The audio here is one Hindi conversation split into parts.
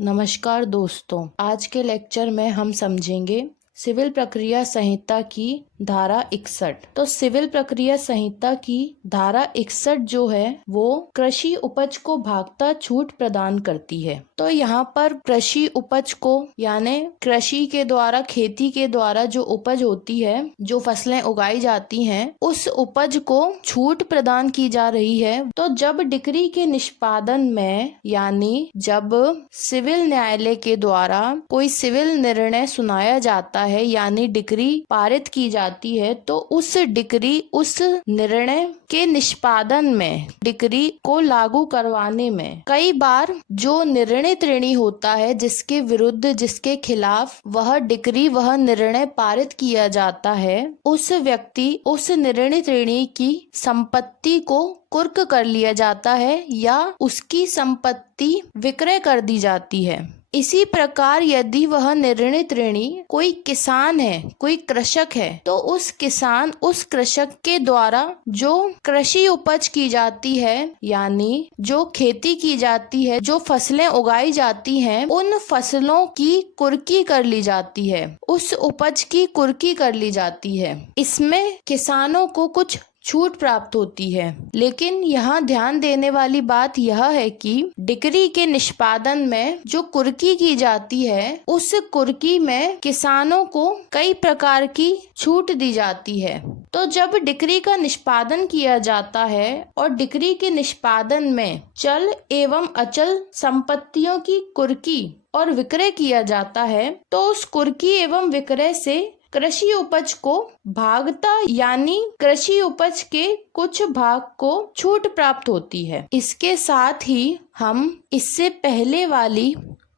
नमस्कार दोस्तों, आज के लेक्चर में हम समझेंगे सिविल प्रक्रिया संहिता की धारा 61। तो सिविल प्रक्रिया संहिता की धारा 61 जो है वो कृषि उपज को भागता छूट प्रदान करती है। तो यहाँ पर कृषि उपज को यानी कृषि के द्वारा, खेती के द्वारा जो उपज होती है, जो फसलें उगाई जाती हैं, उस उपज को छूट प्रदान की जा रही है। तो जब डिक्री के निष्पादन में यानी जब सिविल न्यायालय के द्वारा कोई सिविल निर्णय सुनाया जाता है यानी डिक्री पारित की जाती है, तो उस डिक्री, उस निर्णय के निष्पादन में, डिक्री को लागू करवाने में कई बार जो निर्णित ऋणी होता है, जिसके विरुद्ध, जिसके खिलाफ वह डिक्री, वह निर्णय पारित किया जाता है, उस व्यक्ति, उस निर्णित ऋणी की संपत्ति को कुर्क कर लिया जाता है या उसकी संपत्ति विक्रय कर दी जाती है। इसी प्रकार यदि वह निर्णित ऋणी कोई किसान है, कोई कृषक है, तो उस किसान, उस कृषक के द्वारा जो कृषि उपज की जाती है यानी जो खेती की जाती है, जो फसलें उगाई जाती हैं, उन फसलों की कुर्की कर ली जाती है, उस उपज की कुर्की कर ली जाती है। इसमें किसानों को कुछ छूट प्राप्त होती है, लेकिन यहाँ ध्यान देने वाली बात यह है कि डिक्री के निष्पादन में जो कुर्की की जाती है, उस कुर्की में किसानों को कई प्रकार की छूट दी जाती है। तो जब डिक्री का निष्पादन किया जाता है और डिक्री के निष्पादन में चल एवं अचल संपत्तियों की कुर्की और विक्रय किया जाता है, तो उस कुर्की एवं विक्रय से कृषि उपज को भागता यानी कृषि उपज के कुछ भाग को छूट प्राप्त होती है। इसके साथ ही हम इससे पहले वाली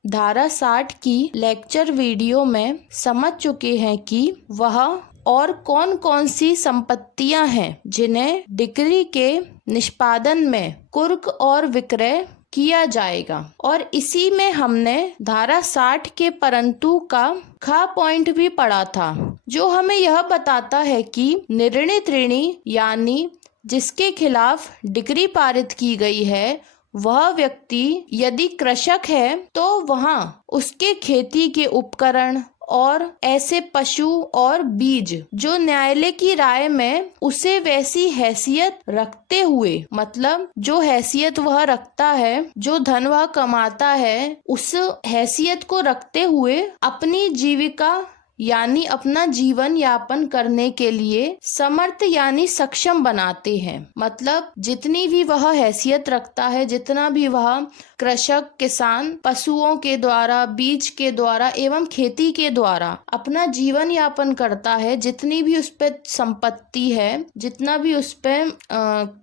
धारा 60 की लेक्चर वीडियो में समझ चुके हैं कि वह और कौन कौन सी संपत्तियां हैं जिन्हें डिक्री के निष्पादन में कुर्क और विक्रय किया जाएगा। और इसी में हमने धारा 60 के परंतु का खा पॉइंट भी पढ़ा था, जो हमें यह बताता है कि निर्णित ऋणी यानी जिसके खिलाफ डिक्री पारित की गई है, वह व्यक्ति यदि कृषक है तो वहाँ उसके खेती के उपकरण और ऐसे पशु और बीज जो न्यायालय की राय में उसे वैसी हैसियत रखते हुए, मतलब जो हैसियत वह रखता है, जो धन वह कमाता है, उस हैसियत को रखते हुए अपनी जीविका यानी अपना जीवन यापन करने के लिए समर्थ यानी सक्षम बनाते हैं। मतलब जितनी भी वह हैसियत रखता है, जितना भी वह कृषक, किसान पशुओं के द्वारा, बीज के द्वारा एवं खेती के द्वारा अपना जीवन यापन करता है, जितनी भी उस पर संपत्ति है, जितना भी उस पर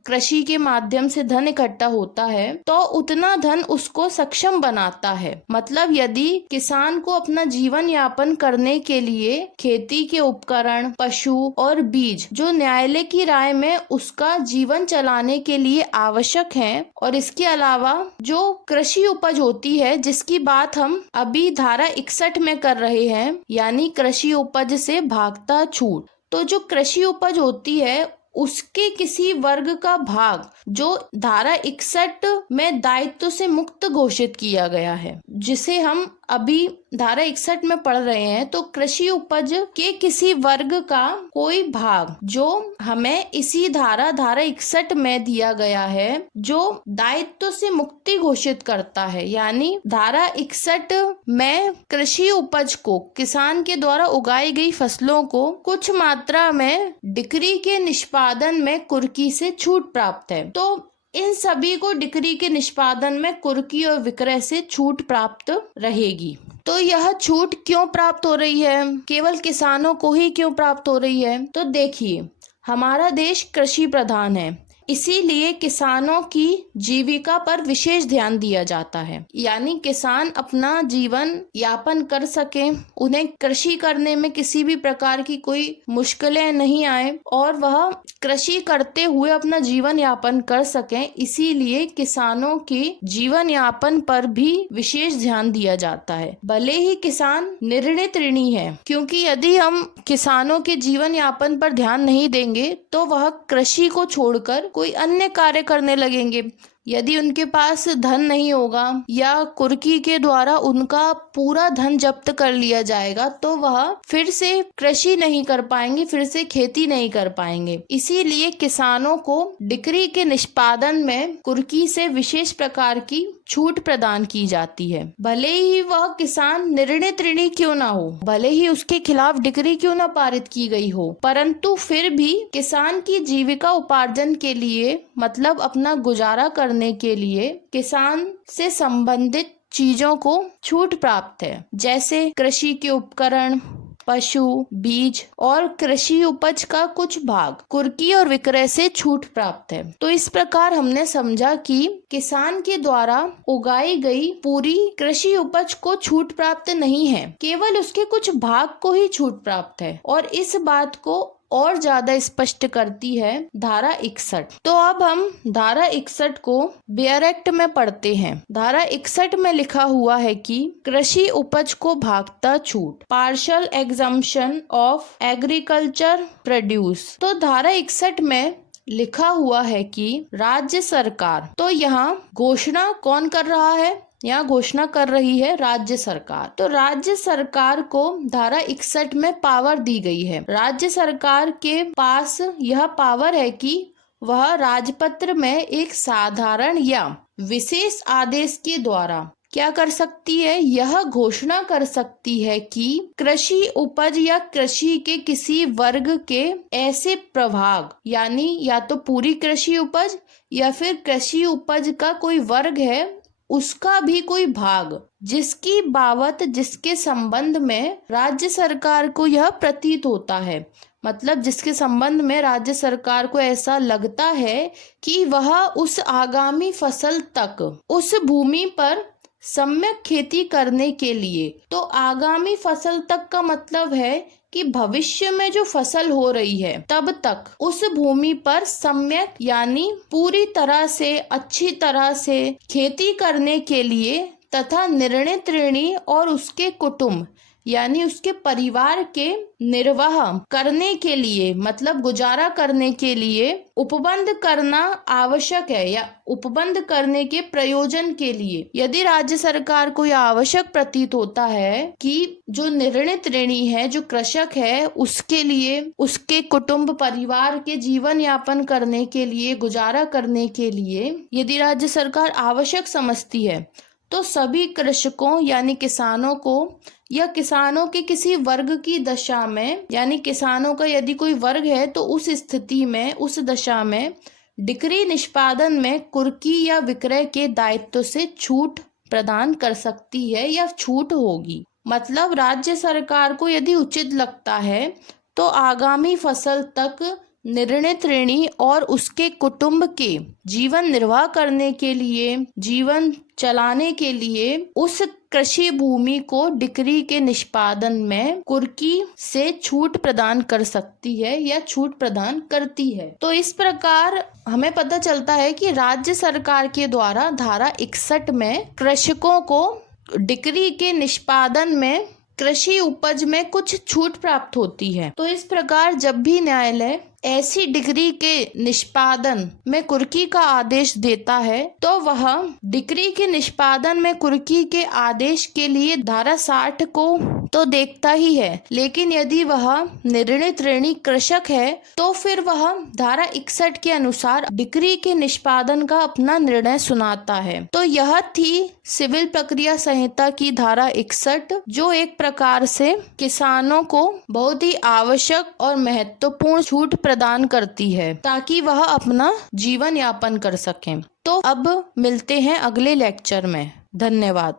कृषि के माध्यम से धन इकट्ठा होता है, तो उतना धन उसको सक्षम बनाता है। मतलब यदि किसान को अपना जीवन यापन करने के लिए खेती के उपकरण, पशु और बीज जो न्यायालय की राय में उसका जीवन चलाने के लिए आवश्यक हैं, और इसके अलावा जो कृषि उपज होती है जिसकी बात हम अभी धारा 61 में कर रहे हैं, यानी कृषि उपज से भागता छूट, तो जो कृषि उपज होती है उसके किसी वर्ग का भाग जो धारा 61 में दायित्व से मुक्त घोषित किया गया है, जिसे हम अभी धारा 61 में पढ़ रहे हैं, तो कृषि उपज के किसी वर्ग का कोई भाग जो हमें इसी धारा 61 में दिया गया है, जो दायित्व से मुक्ति घोषित करता है, यानी धारा 61 में कृषि उपज को, किसान के द्वारा उगाई गई फसलों को कुछ मात्रा में डिक्री के निष्पादन में कुर्की से छूट प्राप्त है। तो इन सभी को डिक्री के निष्पादन में कुर्की और विक्रय से छूट प्राप्त रहेगी। तो यह छूट क्यों प्राप्त हो रही है, केवल किसानों को ही क्यों प्राप्त हो रही है? तो देखिए, हमारा देश कृषि प्रधान है, इसीलिए किसानों की जीविका पर विशेष ध्यान दिया जाता है, यानी किसान अपना जीवन यापन कर सके, उन्हें कृषि करने में किसी भी प्रकार की कोई मुश्किलें नहीं आए और वह कृषि करते हुए अपना जीवन यापन कर सकें। इसीलिए किसानों के जीवन यापन पर भी विशेष ध्यान दिया जाता है, भले ही किसान निर्णित ऋणी है, क्योंकि यदि हम किसानों के जीवन यापन पर ध्यान नहीं देंगे तो वह कृषि को छोड़कर कोई अन्य कार्य करने लगेंगे, यदि उनके पास धन नहीं होगा या कुर्की के द्वारा उनका पूरा धन जब्त कर लिया जाएगा तो वह फिर से कृषि नहीं कर पाएंगे, फिर से खेती नहीं कर पाएंगे। इसीलिए किसानों को डिक्री के निष्पादन में कुर्की से विशेष प्रकार की छूट प्रदान की जाती है। भले ही वह किसान निर्णित ऋणी क्यों ना हो, भले ही उसके खिलाफ डिक्री क्यों ना पारित की गई हो, परंतु फिर भी किसान की जीविका उपार्जन के लिए, मतलब अपना गुजारा करने के लिए किसान से संबंधित चीजों को छूट प्राप्त है। जैसे कृषि के उपकरण, पशु, बीज और कृषि उपज का कुछ भाग कुर्की और विक्रय से छूट प्राप्त है। तो इस प्रकार हमने समझा कि किसान के द्वारा उगाई गई पूरी कृषि उपज को छूट प्राप्त नहीं है, केवल उसके कुछ भाग को ही छूट प्राप्त है। और इस बात को और ज्यादा स्पष्ट करती है धारा 61। तो अब हम धारा 61 को बेयर एक्ट में पढ़ते हैं। धारा 61 में लिखा हुआ है कि कृषि उपज को भागता छूट, partial exemption of agriculture produce. तो धारा 61 में लिखा हुआ है कि राज्य सरकार, तो यहाँ घोषणा कौन कर रहा है, यहाँ घोषणा कर रही है राज्य सरकार। तो राज्य सरकार को धारा 61 में पावर दी गई है। राज्य सरकार के पास यह पावर है कि वह राजपत्र में एक साधारण या विशेष आदेश के द्वारा क्या कर सकती है, यह घोषणा कर सकती है कि कृषि उपज या कृषि के किसी वर्ग के ऐसे प्रभाग, यानी या तो पूरी कृषि उपज या फिर कृषि उपज का कोई वर्ग है उसका भी कोई भाग, जिसकी बाबत जिसके संबंध में राज्य सरकार को यह प्रतीत होता है, मतलब जिसके संबंध में राज्य सरकार को ऐसा लगता है कि वह उस आगामी फसल तक उस भूमि पर सम्यक खेती करने के लिए, तो आगामी फसल तक का मतलब है कि भविष्य में जो फसल हो रही है तब तक उस भूमि पर सम्यक यानी पूरी तरह से अच्छी तरह से खेती करने के लिए तथा निर्णित ऋणी और उसके कुटुंब यानी उसके परिवार के निर्वाह करने के लिए, मतलब गुजारा करने के लिए उपबंध करना आवश्यक है या उपबंध करने के प्रयोजन के लिए यदि राज्य सरकार को यह आवश्यक प्रतीत होता है कि जो निर्णित ऋणी है, जो कृषक है, उसके लिए, उसके कुटुंब परिवार के जीवन यापन करने के लिए, गुजारा करने के लिए यदि राज्य सरकार आवश्यक समझती है तो सभी कृषकों यानी किसानों को या किसानों के किसी वर्ग की दशा में, यानी किसानों का यदि कोई वर्ग है तो उस स्थिति में, उस दशा में डिक्री निष्पादन में कुर्की या विक्रय के दायित्व से छूट प्रदान कर सकती है या छूट होगी। मतलब राज्य सरकार को यदि उचित लगता है तो आगामी फसल तक निर्णित ऋणी और उसके कुटुंब के जीवन निर्वाह करने के लिए, जीवन चलाने के लिए उस कृषि भूमि को डिक्री के निष्पादन में कुर्की से छूट प्रदान कर सकती है या छूट प्रदान करती है। तो इस प्रकार हमें पता चलता है कि राज्य सरकार के द्वारा धारा 61 में कृषकों को डिक्री के निष्पादन में कृषि उपज में कुछ छूट प्राप्त होती है। तो इस प्रकार जब भी न्यायालय ऐसी डिक्री के निष्पादन में कुर्की का आदेश देता है तो वह डिक्री के निष्पादन में कुर्की के आदेश के लिए धारा 60 को तो देखता ही है, लेकिन यदि वह निर्णित ऋणी कृषक है तो फिर वह धारा 61 के अनुसार डिक्री के निष्पादन का अपना निर्णय सुनाता है। तो यह थी सिविल प्रक्रिया संहिता की धारा 61, जो एक प्रकार से किसानों को बहुत ही आवश्यक और महत्वपूर्ण छूट प्रदान करती है ताकि वह अपना जीवन यापन कर सकें। तो अब मिलते हैं अगले लेक्चर में। धन्यवाद।